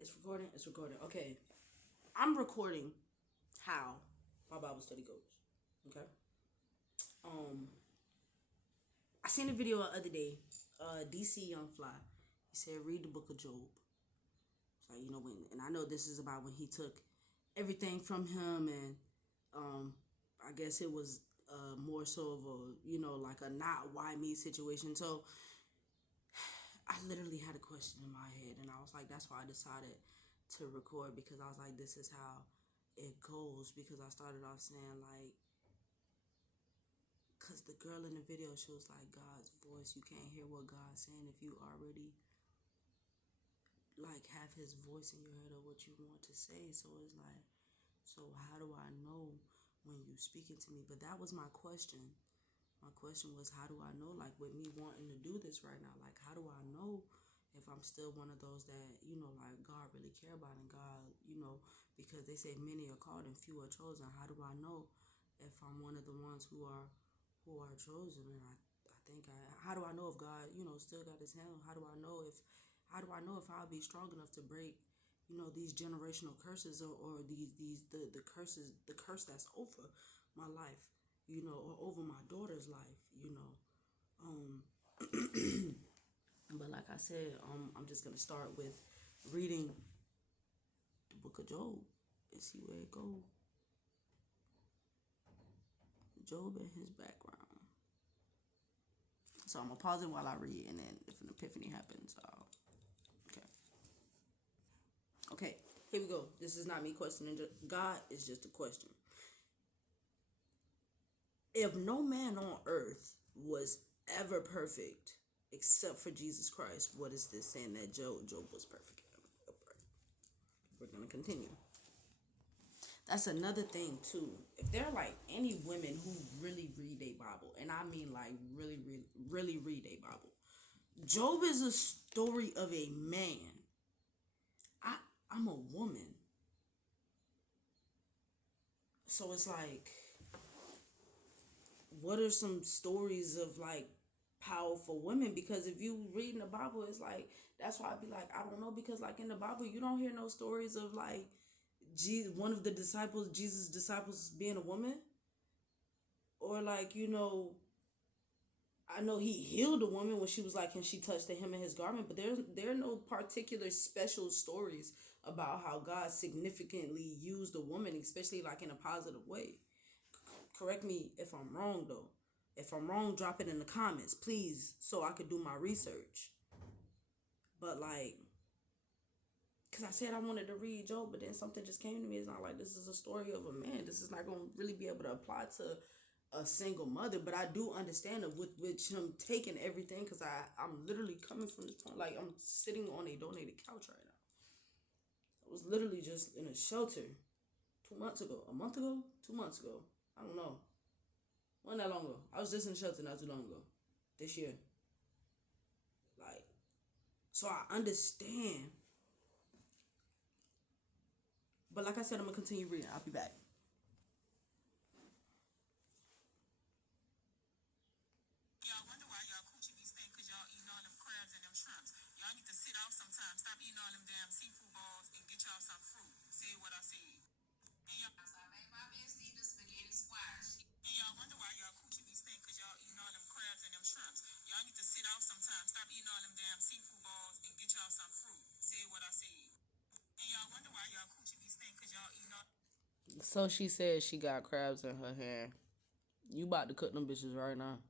It's recording. It's recording. Okay. I'm recording how my Bible study goes. Okay. Um, I seen a video the other day. DC Young Fly. He said, read the book of Job. So and I know this is about when he took everything from him, and I guess it was more so of a like a not why me situation. So I literally had a question in my head, and I was like, that's why I decided to record, because I was like, this is how it goes. Because I started off saying like, because the girl in the video, she was like, God's voice, you can't hear what God's saying if you already like have his voice in your head or what you want to say. So it's like, so how do I know when you speaking to me? But that was my question. My question was, how do I know, like with me wanting to do this right now, like how do I know if I'm still one of those that, like God really care about, and God, because they say many are called and few are chosen. How do I know if I'm one of the ones who are chosen? And I think how do I know if God, still got his hand? How do I know if I'll be strong enough to break, these generational curses, or the curses, the curse that's over my life, or over my daughter's life, But like I said, I'm just gonna start with reading the book of Job and see where it goes. Job and his background. So I'm gonna pause it while I read, and then if an epiphany happens, okay. Okay, here we go. This is not me questioning God, it's just a question. If no man on earth was ever perfect except for Jesus Christ, what is this saying that Job was perfect? We're gonna continue. That's another thing too. If there are like any women who really read a Bible, and I mean like really read a Bible, Job is a story of a man. I'm a woman. So it's like, what are some stories of like powerful women? Because if you read in the Bible, it's like, that's why I'd be like, I don't know, because like in the Bible, you don't hear no stories of like one of the disciples, Jesus' disciples, being a woman. Or like, I know he healed a woman when she was like, and she touched the hem of his garment, but there are no particular special stories about how God significantly used a woman, especially like in a positive way. Correct me if I'm wrong though. If I'm wrong, drop it in the comments, please, so I could do my research. But like, because I said I wanted to read Job, but then something just came to me. It's not like this is a story of a man. This is not going to really be able to apply to a single mother. But I do understand it with him taking everything, because I'm literally coming from this point. Like, I'm sitting on a donated couch right now. I was literally just in a shelter 2 months ago. A month ago? 2 months ago. I don't know. Wasn't that long ago. I was just in the shelter not too long ago. This year. Like, so I understand. But like I said, I'm going to continue reading. I'll be back. Y'all wonder why y'all coochie be stink, because y'all eating all them crabs and them shrimps. Y'all need to sit off sometimes. Stop eating all them damn seafood balls and get y'all some fruit. Say what I said. And y'all, so I made my bestie the spaghetti squash. And y'all wonder why y'all coochie be stink, because y'all eating all them crabs and them shrimps. Y'all need to sit off sometimes. Stop eating all them damn seafood balls and get y'all some fruit. Say what I said. And y'all wonder why y'all coochie be stink, because y'all eating all. So she said she got crabs in her hair. You about to cook them bitches right now.